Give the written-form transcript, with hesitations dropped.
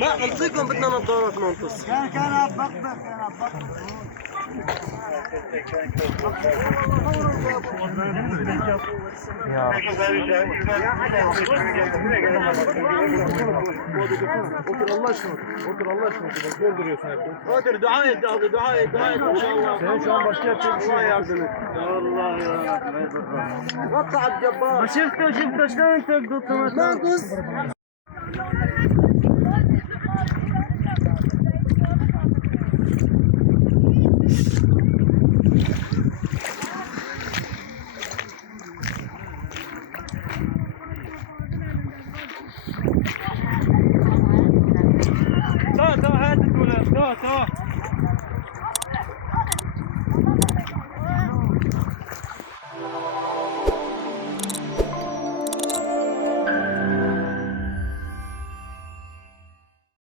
ما قلتلكم بدنا نظارات منتص. كان بق Otur Allah aşkına. Otur Allah aşkına. Bak dolduruyorsun hep. Otur dua et abi dua et inşallah. Sen şu an başka yapacak bir şey Allah yok. yardım et. Allah ya. Vata الجبار. شفته شلون تقدر ناقص. تو هات الكولر تو